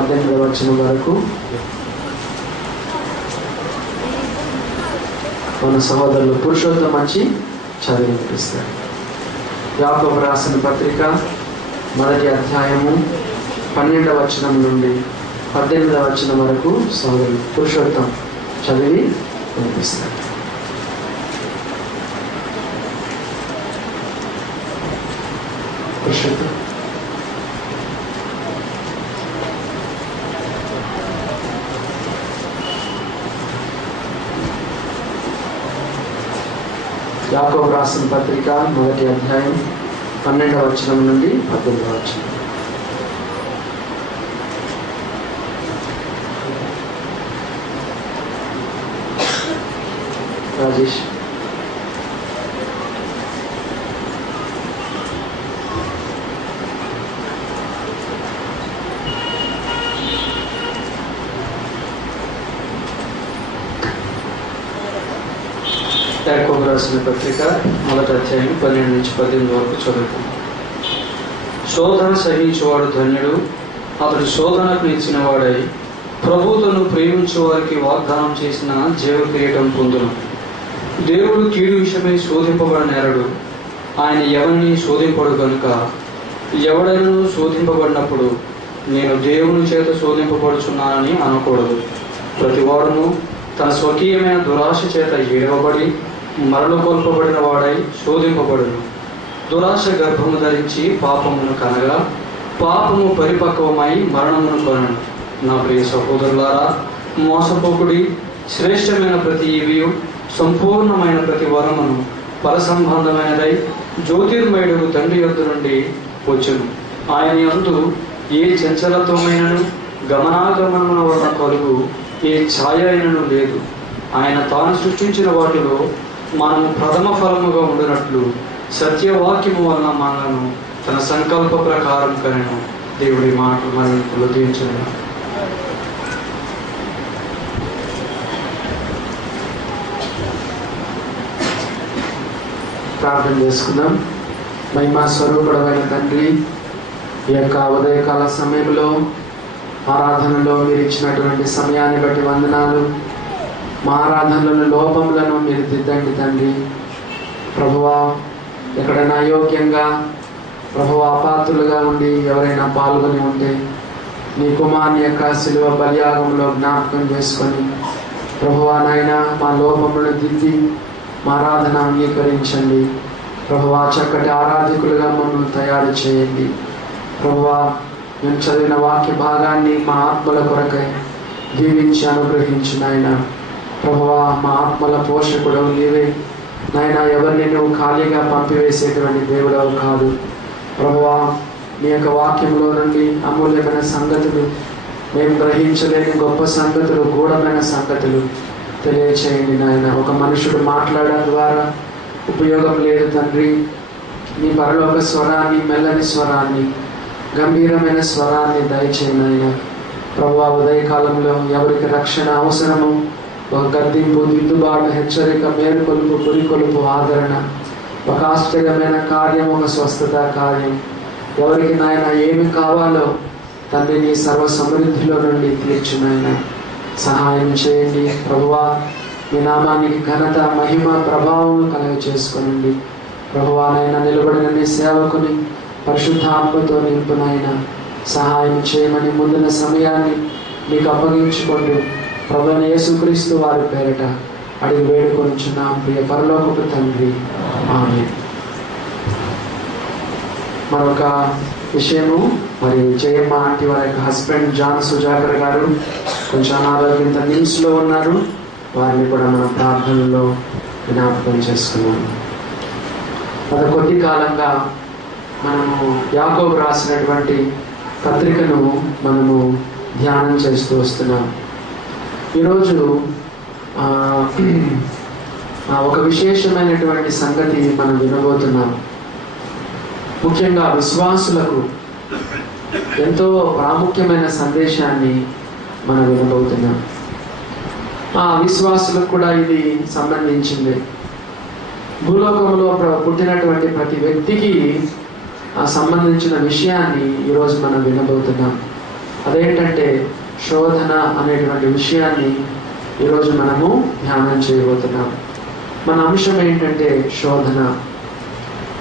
18వ వచనం వరకు మన సహోదరులు పురుషోత్తమ మంచి చదివి వినిపిస్తారు. యాకోబు రాసిన పత్రిక 1వ అధ్యాయము 12వ వచనం నుండి 18వ వచనం వరకు సహోదరులు పురుషోత్తమ చదివి వినిపిస్తారు. పురుషోత్తమ. యాకోబు రాసిన పత్రిక 1వ అధ్యాయం 12వ వచనం నుండి 18వ వచనం. రాజేష్. యాకోబు రాసిన పత్రిక 1వ అధ్యాయం 12 నుంచి 18 వరకు చదువుతాం. శోధన సహించేవాడు ధన్యుడు, అతడు శోధనకు ఇచ్చిన వాడై ప్రభువును ప్రేమించే వారికి వాగ్దానం చేసిన జీవ కిరీటం పొందును. దేవుడు కీడు విషయమై శోధింపబడనేరడు, ఆయన ఎవరిని శోధింపడు కనుక ఎవడైనా శోధింపబడినప్పుడు నేను దేవుని చేత శోధింపబడుచున్నానని అనకూడదు. ప్రతివాడును తన స్వకీయమైన దురాశ చేత ఏడవబడి మరలు కొల్పబడిన వాడై శోధింపబడును. దురాశ గర్భము ధరించి పాపమును కనగా పాపము పరిపక్వమై మరణమును కొనను. నా ప్రియ సహోదరులారా, మోసపోకుడి. శ్రేష్టమైన ప్రతి ఈవియు సంపూర్ణమైన ప్రతి వరమును పరసంబంధమైనదై జ్యోతిర్మయుడు తండ్రి యొద్ద నుండి వచ్చును. ఆయన యందు ఏ చంచలత్వమైనను గమనాగమనముల వలన కలుగు ఏ ఛాయ అయినను లేదు. ఆయన తాను సృష్టించిన వాటిలో మనము ప్రథమ ఫలముగా ఉండినట్లు సత్యవాక్యము వలన మనలను తన సంకల్ప ప్రకారం కనెను. దేవుడి మాట మనకు దీవించును. ప్రార్థన చేసుకుందాం. మహిమా స్వరూపుడమైన తండ్రి, ఈ యొక్క ఉదయకాల సమయంలో ఆరాధనలో మీరు ఇచ్చినటువంటి సమయాన్ని బట్టి వందనాలు. మా ఆరాధనలను లోపములను మీరు దిద్దండి తండ్రి. ప్రభువా, ఎక్కడైనా అయోగ్యంగా ప్రభువా అపాత్రులుగా ఉండి ఎవరైనా పాల్గొని ఉంటే నీ కుమారుని యొక్క శిలువ బలియాగంలో జ్ఞాపకం చేసుకొని ప్రభువా నాయన మా లోపములను దిద్ది మా ఆరాధన అంగీకరించండి. ప్రభువా, చక్కటి ఆరాధకులుగా మమ్మల్ని తయారు చేయండి. ప్రభువా, మేము చదివిన వాక్య భాగాన్ని మా ఆత్మల కొరకై దీవించి అనుగ్రహించు నాయన. ప్రభువా, మా ఆత్మల పోషకుడు నీవే నాయన. ఎవరిని నువ్వు ఖాళీగా పంపివేసేటువంటి దేవుడవు కాదు. ప్రభువా, మీ యొక్క వాక్యంలో నుండి అమూల్యమైన సంగతులు, మేము గ్రహించలేని గొప్ప సంగతులు, గూఢమైన సంగతులు తెలియచేయండి నాయన. ఒక మనుషుడు మాట్లాడడం ద్వారా ఉపయోగం లేదు తండ్రి. మీ పరలోక స్వరాన్ని, మెల్లని స్వరాన్ని, గంభీరమైన స్వరాన్ని దయచేయండి నాయన. ప్రభువా, ఉదయకాలంలో ఎవరికి రక్షణ అవసరము, ఒక గద్దింపు, దిద్దుబాటు, హెచ్చరిక, మేలుకొలుపు, పురికొలుపు, ఆదరణ, ఒక ఆశ్చర్యమైన కార్యం, ఒక స్వస్థత కార్యం, ఎవరికి నాయన ఏమి కావాలో తండ్రి నీ సర్వ సమృద్ధిలో నుండి తీర్చునాయన సహాయం చేయండి. ప్రభువా, మీ నామానికి ఘనత, మహిమ, ప్రభావం కలుగ చేసుకోనండి. ప్రభువా, నాయన నిలబడిన నీ సేవకుని పరిశుద్ధాత్మతో నింపునైన సహాయం చేయమని ముందున్న సమయాన్ని మీకు అప్పగించుకుంటూ ప్రభువైన యేసుక్రీస్తు వారి పేరిట అడిగి వేడుకొనుచున్నాం ప్రియ పరలోకపు తండ్రి, ఆమేన్. మరొక విషయము, మరి జయమ్మ ఆంటీ వారి యొక్క హస్బెండ్ జాన్ సుజాకర్ గారు కొంచెం అనారోగ్యంతో నిమ్స్లో ఉన్నారు. వారిని కూడా మన ప్రార్థనలో జ్ఞాపకం చేసుకున్నాము. గత కొద్ది కాలంగా మనము యాకోబు రాసినటువంటి పత్రికను మనము ధ్యానం చేస్తూ వస్తున్నాం. ఈరోజు ఒక విశేషమైనటువంటి సంగతి మనం వినబోతున్నాం. ముఖ్యంగా విశ్వాసులకు ఎంతో ప్రాముఖ్యమైన సందేశాన్ని మనం వినబోతున్నాం. ఆ విశ్వాసులకు కూడా ఇది సంబంధించింది. భూలోకంలో పుట్టినటువంటి ప్రతి వ్యక్తికి సంబంధించిన విషయాన్ని ఈరోజు మనం వినబోతున్నాం. అదేంటంటే శోధన అనేటువంటి విషయాన్ని ఈరోజు మనము ధ్యానం చేయబోతున్నాం. మన అంశం ఏంటంటే శోధన.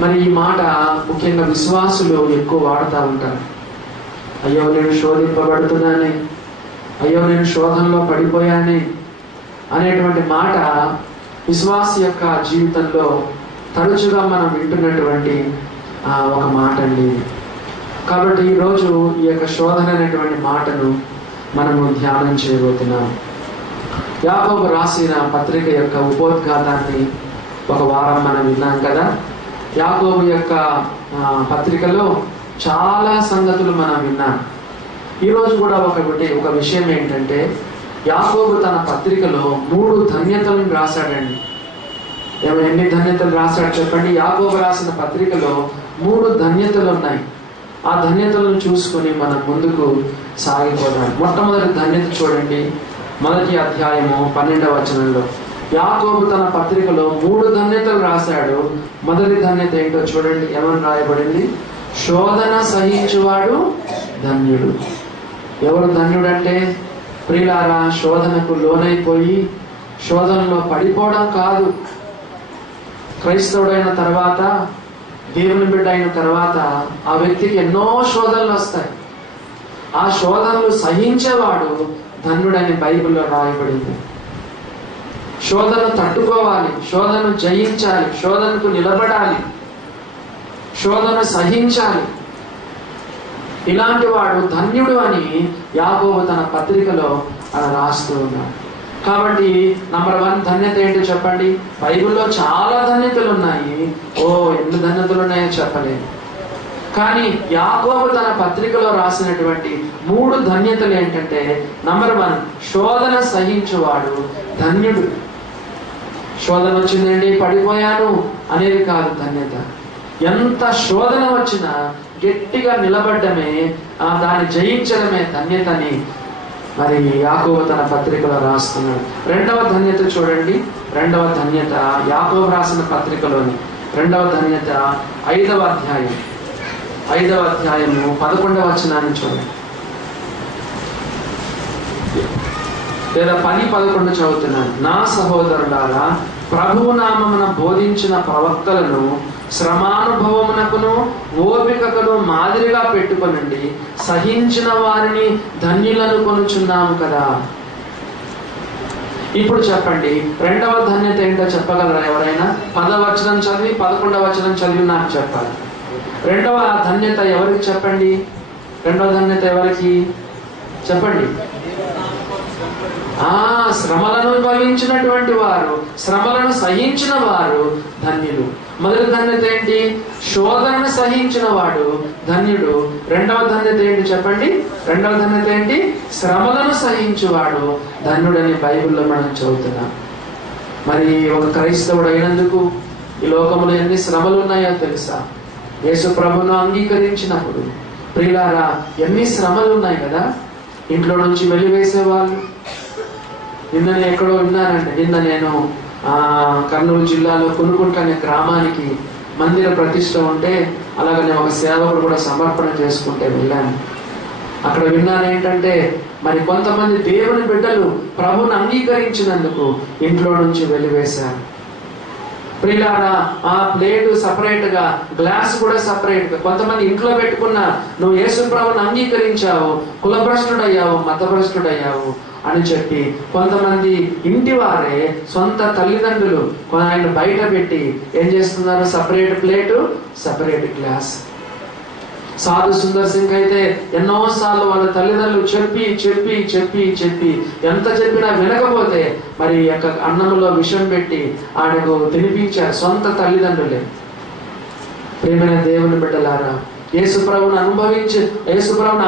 మరి ఈ మాట ముఖ్యంగా విశ్వాసులు ఎక్కువ వాడుతూ ఉంటారు. అయ్యో నేను శోధింపబడుతున్నానే, అయ్యో నేను శోధనలో పడిపోయానే అనేటువంటి మాట విశ్వాస యొక్క జీవితంలో తరచుగా మనం వింటున్నటువంటి ఒక మాట అండి. కాబట్టి ఈరోజు ఈ యొక్క శోధన అనేటువంటి మాటను మనము ధ్యానం చేయబోతున్నాం. యాకోబు రాసిన పత్రిక యొక్క ఉపోద్ఘాతాన్ని ఒక వారం మనం విన్నాం కదా. యాకోబు యొక్క పత్రికలో చాలా సంగతులు మనం విన్నాం. ఈరోజు కూడా ఒక విషయం ఏంటంటే, యాకోబు తన పత్రికలో 3 ధన్యతలను రాశాడండి. ఎన్ని ధన్యతలు రాశాడు చెప్పండి? యాకోబు రాసిన పత్రికలో 3 ధన్యతలు ఉన్నాయి. ఆ ధన్యతలను చూసుకొని మనం ముందుకు సాగిపోదాం. మొట్టమొదటి ధన్యత చూడండి, మొదటి అధ్యాయము 12వ వచనంలో యాకోబు తన పత్రికలో 3 ధన్యతలు రాశాడు. మొదటి ధన్యత ఏంటో చూడండి, ఏమని రాయబడింది? శోధన సహించువాడు ధన్యుడు. ఎవరు ధన్యుడంటే, ప్రియులారా, శోధనకు లోనైపోయి శోధనలో పడిపోవడం కాదు. క్రైస్తవుడైన తర్వాత, దేవుని బిడ్డ అయిన తర్వాత ఆ వ్యక్తికి ఎన్నో శోధనలు వస్తాయి. ఆ శోధనలు సహించేవాడు ధన్యుడని బైబిల్లో రాయబడింది. శోధనను తట్టుకోవాలి, శోధనను జయించాలి, శోధనకు నిలబడాలి, శోధన సహించాలి. ఇలాంటి వాడు ధన్యుడు అని యాకోబు తన పత్రికలో రాస్తూ ఉన్నాడు. కాబట్టి నంబర్ 1 ధన్యత ఏంటో చెప్పండి? బైబిల్లో చాలా ధన్యతలు ఉన్నాయి. ఎన్ని ధన్యతలు ఉన్నాయో చెప్పలేదు. కానీ యాకోబు తన పత్రికలో రాసినటువంటి 3 ధన్యతలు ఏంటంటే, నంబర్ 1 శోధన సహించువాడు ధన్యుడు. శోధన వచ్చిందండి పడిపోయాను అనేది కాదు ధన్యత. ఎంత శోధన వచ్చినా గట్టిగా నిలబడ్డమే, దాన్ని జయించడమే ధన్యతని మరి యాకోబు తన పత్రికలో రాస్తున్నాడు. 2వ ధన్యత చూడండి. 2వ ధన్యత యాకోబు రాసిన పత్రికలోని 2వ ధన్యత 5వ అధ్యాయం 11వ వచనాన్ని చూడండి, లేదా 10-11 చదువుతున్నాను. నా సహోదరులారా, ప్రభువు నామమున బోధించిన ప్రవక్తలను శ్రమానుభవమునకును ఓపికకును మాదిరిగా పెట్టుకొనండి, సహించిన వారిని ధన్యులను కొనుచున్నాము కదా. ఇప్పుడు చెప్పండి, 2వ ధన్యత ఏంటో చెప్పగలరా ఎవరైనా? 10వ వచనం చదివి 11వ వచనం చదివి నాకు చెప్పాలి. 2వ ధన్యత ఎవరికి చెప్పండి? 2వ ధన్యత ఎవరికి చెప్పండి? శ్రమలను అనుభవించినటువంటి వారు, శ్రమలను సహించిన వారు ధన్యులు. మొదటి ధన్యత ఏంటి? శోధనను సహించిన వాడు ధన్యుడు. 2వ ధన్యత ఏంటి చెప్పండి? 2వ ధన్యత ఏంటి? శ్రమలను సహించువాడు ధన్యుడని బైబిల్లో మనం చదువుతున్నాం. మరి ఒక క్రైస్తవుడు అయినందుకు ఈ లోకంలో ఎన్ని శ్రమలు ఉన్నాయో తెలుసా? యేసు ప్రభువును అంగీకరించినప్పుడు ప్రియులారా ఎన్ని శ్రమలు ఉన్నాయి కదా. ఇంట్లో నుంచి వెలివేసేవాళ్ళు. నిన్న ఎక్కడో విన్నానండి. నిన్న నేను కర్నూలు జిల్లాలో కొనుకుంట అనే గ్రామానికి మందిర ప్రతిష్ట ఉంటే, అలాగనే ఒక సేవకుడు కూడా సమర్పణ చేసుకుంటే వెళ్ళాను. అక్కడ విన్నాను ఏంటంటే, మరి కొంతమంది దేవుని బిడ్డలు ప్రభువుని అంగీకరించినందుకు ఇంట్లో నుంచి వెలివేశారు. ప్రియులారా, ఆ ప్లేటు సపరేట్ గా, గ్లాస్ కూడా సపరేట్ గా. కొంతమంది ఇంట్లో పెట్టుకున్న, నువ్వు యేసు ప్రభువుని అంగీకరించావు, కులభ్రష్టుడయ్యావు, మతభ్రష్టుడయ్యావు అని చెప్పి కొంతమంది ఇంటి వారే, సొంత తల్లిదండ్రులు ఆయన బయట పెట్టి ఏం చేస్తున్నారు? Separate plate, separate glass. సాధు సుందర్ సింగ్ అయితే ఎన్నోసార్లు వాళ్ళ తల్లిదండ్రులు చెప్పి చెప్పి చెప్పి చెప్పి ఎంత చెప్పినా వినకపోతే మరి యొక్క అన్నంలో విషం పెట్టి ఆయనకు తినిపించారు, సొంత తల్లిదండ్రులే. ప్రేమైన దేవుని బిడ్డలారా, యేసుప్రభువును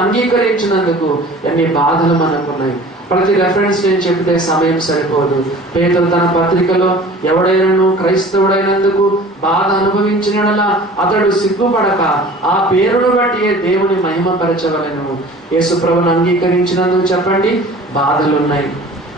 అంగీకరించినందుకు ఎన్ని బాధలు మనకున్నాయి. ప్రతి రెఫరెన్స్ నేను చెబితే సమయం సరిపోదు. పేతురు తన పత్రికలో ఎవడైనాను క్రైస్తవుడైనందుకు బాధ అనుభవించినలా అతడు సిగ్గుపడక ఆ పేరును బట్టి దేవుని మహిమపరచవలెను. యేసుప్రభువును అంగీకరించినందుకు చెప్పండి బాధలున్నాయి.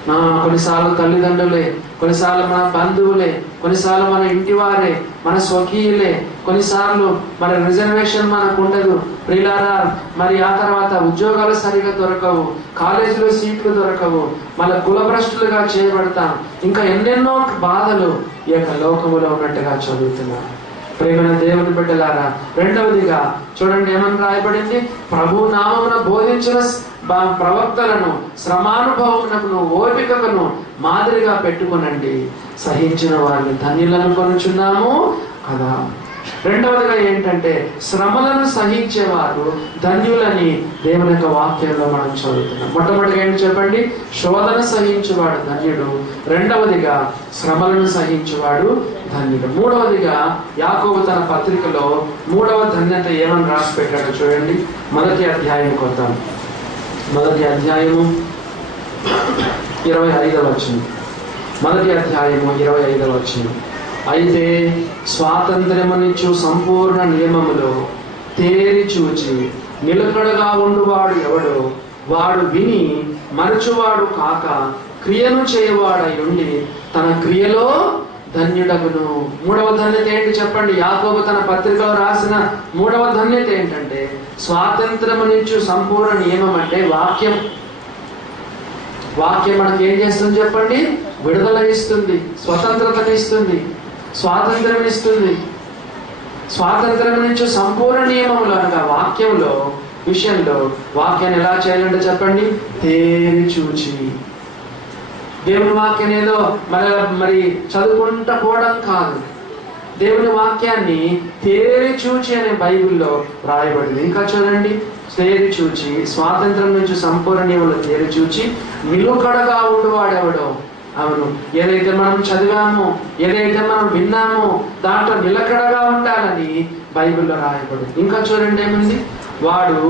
కొన్నిసార్లు తల్లిదండ్రులే, కొన్నిసార్లు మన బంధువులే, కొన్నిసార్లు మన ఇంటి వారే, మన స్వకీయులే, కొన్నిసార్లు మన రిజర్వేషన్ మనకు ఉండదు ప్రియులారా. మరి ఆ తర్వాత ఉద్యోగాలు సరిగా దొరకవు, కాలేజీలో సీట్లు దొరకవు, మళ్ళీ కులభ్రష్టులుగా చేయబడతాం, ఇంకా ఎన్నెన్నో బాధలు ఈ యొక్క లోకములో ఉన్నట్టుగా చదువుతున్నాం. ప్రేమైన దేవుని బిడ్డలారా, రెండవదిగా చూడండి ఏమని రాయబడింది, ప్రభు నామమున బోధించిన ప్రవక్తలను శ్రమానుభవమునకును ఓపికను మాదిరిగా పెట్టుకునండి, సహించిన వారిని ధన్యులను కొనుచున్నాము కదా. రెండవదిగా ఏంటంటే శ్రమలను సహించేవారు ధన్యులని దేవుని యొక్క వాక్యంలో మనం చదువుతున్నాం. మొట్టమొదటిగా ఏంటి చెప్పండి, శోధన సహించువాడు ధన్యుడు. రెండవదిగా శ్రమలను సహించువాడు ధన్యుడు. మూడవదిగా యాకోబు తన పత్రికలో మూడవ ధన్యత ఏమని రాసి పెట్టాడో చూడండి. మొదటి అధ్యాయం కొద్దాం. మొదటి అధ్యాయము 25వ వచనం. మొదటి అధ్యాయము 25వ వచనం. అయితే స్వాతంత్ర్యమునిచ్చు సంపూర్ణ నియమములో తేరి చూచి నిలకడగా ఉండువాడు ఎవడో వాడు విని మరచువాడు కాక క్రియను చేయవాడై ఉండి తన క్రియలో ధన్యుడగును. మూడవ ధన్యత ఏంటి చెప్పండి? యాకోబు తన పత్రికలో రాసిన మూడవ ధన్యత ఏంటంటే స్వాతంత్రమునిచ్చు సంపూర్ణ నియమం అంటే వాక్యం. వాక్యం మనకి ఏం చేస్తుంది చెప్పండి? విడుదల ఇస్తుంది, స్వతంత్రతనిస్తుంది, స్వాతంత్రం ఇస్తుంది. స్వాతంత్రం నుంచి సంపూర్ణ నియమములు అనగా వాక్యంలో విషయంలో వాక్యాన్ని ఎలా చేయాలంటే చెప్పండి, తేరి చూచి. దేవుని వాక్యం ఏదో మరి చదువుకుంటూ పోవడం కాదు, దేవుని వాక్యాన్ని తేరి చూచి అనే బైబిల్లో రాయబడింది. ఇంకా చూడండి, తేరి చూచి స్వాతంత్రం నుంచి సంపూర్ణ నియమములు తేరి చూచి నిలుకడగా ఉండువాడెవడో. అవును, ఏదైతే మనం చదివామో, ఏదైతే మనం విన్నామో దాంట్లో నిలకడగా ఉండాలని బైబిల్లో రాయబడింది. ఇంకా చూడండి ఏముంది, వాడు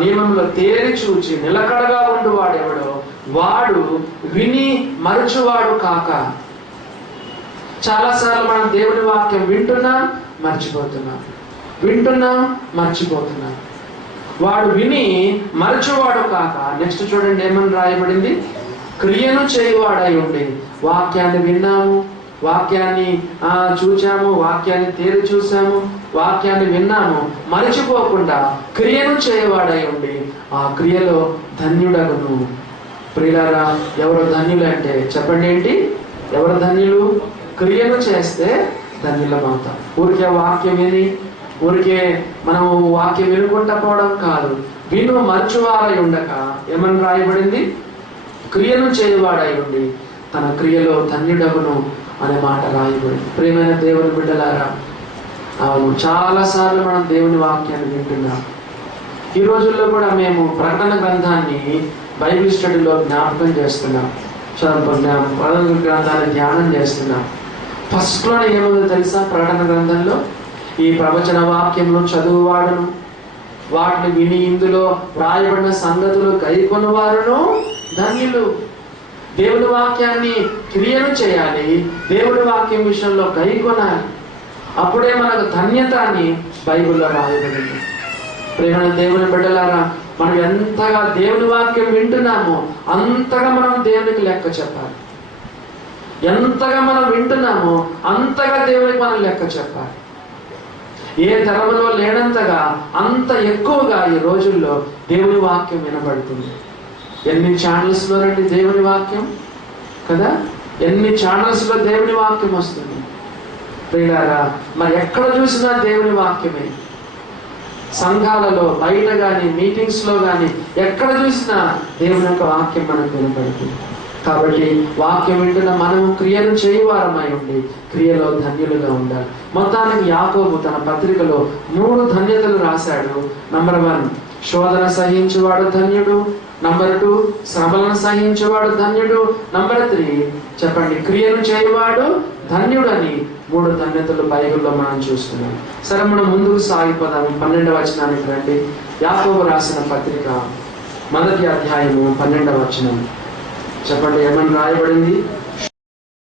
నియమంలో తేరి చూచి నిలకడగా ఉండువాడు ఎవడో వాడు విని మరచువాడు కాక. చాలాసార్లు మనం దేవుని వాక్యం వింటున్నాం, మర్చిపోతున్నాం, వింటున్నాం, మర్చిపోతున్నాం. వాడు విని మరచువాడు కాక. నెక్స్ట్ చూడండి ఏమని రాయబడింది, క్రియను చేయువాడై ఉండి. వాక్యాన్ని విన్నాము, వాక్యాన్ని చూచాము, వాక్యాన్ని తేరి చూసాము, వాక్యాన్ని విన్నాము, మరచిపోకుండా క్రియను చేయవాడై ఉండి ఆ క్రియలో ధన్యుడగును. ప్రియులారా, ఎవరు ధన్యులు అంటే చెప్పండి ఏంటి? ఎవరు ధన్యులు? క్రియను చేస్తే ధన్యులమవుతాం. ఊరికే వాక్యం విని ఊరికే మనం వాక్యం వినుకుంటా పోవడం కాదు, విను మరచువారై ఉండక ఏమని రాయబడింది, క్రియను చేయవాడై ఉండి తన క్రియలో ధన్యుడగును అనే మాట రాయబడింది. ప్రియమైన దేవుని బిడ్డలారా, అవును, చాలాసార్లు మనం దేవుని వాక్యాన్ని వింటున్నాం. ఈ రోజుల్లో కూడా మేము ప్రకటన గ్రంథాన్ని బైబిల్ స్టడీలో జ్ఞాపకం చేస్తున్నాం, చదువుకున్నాం, ప్రకటన గ్రంథాన్ని ధ్యానం చేస్తున్నాం. ఫస్ట్లో ఏముందో తెలుసా? ప్రకటన గ్రంథంలో ఈ ప్రవచన వాక్యంలో చదువువాడును, వాటిని విని ఇందులో రాయబడిన సంగతులు గైకొన్న వారును ధన్యులు. దేవుని వాక్యాన్ని క్రియను చేయాలి, దేవుని వాక్యం విషయంలో గైకొనాలి, అప్పుడే మనకు ధన్యత అని బైబిల్లో రాయబడింది. ప్రేమ దేవుని బిడ్డలారా, మనం ఎంతగా దేవుని వాక్యం వింటున్నామో అంతగా మనం దేవునికి లెక్క చెప్పాలి. ఎంతగా మనం వింటున్నామో అంతగా దేవునికి మనం లెక్క చెప్పాలి. ఏ ధర్మంలో లేనంతగా అంత ఎక్కువగా ఈ రోజుల్లో దేవుని వాక్యం వినబడుతుంది. ఎన్ని ఛానల్స్లో రండి దేవుని వాక్యం కదా, ఎన్ని ఛానల్స్లో దేవుని వాక్యం వస్తుంది. ప్రియులారా, మరి ఎక్కడ చూసినా దేవుని వాక్యమే. సంఘాలలో, బయట కానీ, మీటింగ్స్లో కానీ ఎక్కడ చూసినా దేవుని యొక్క వాక్యం మనకు వినపడుతుంది. కాబట్టి వాక్యం వింటున్న మనము క్రియను చేయువారమై ఉండి క్రియలో ధన్యులుగా ఉండాలి. మొత్తానికి యాకోబు తన పత్రికలో 3 ధన్యతలు రాశాడు. నంబర్ 1, శోధన సహించువాడు ధన్యుడు. నంబర్ 2, శ్రమలను సహించువాడు ధన్యుడు. నంబర్ 3, చెప్పండి, క్రియను చేయువాడు ధన్యుడు అని 3 ధన్యతలు బైబిల్లో మనం చూస్తున్నాం. సరే, మనం ముందుకు సాగిపోదాం. 12వ వచనానికి రండి. యాకోబు రాసిన పత్రిక 1వ అధ్యాయము 12వ వచనం. చెప్పండి ఏమని రాయబడింది?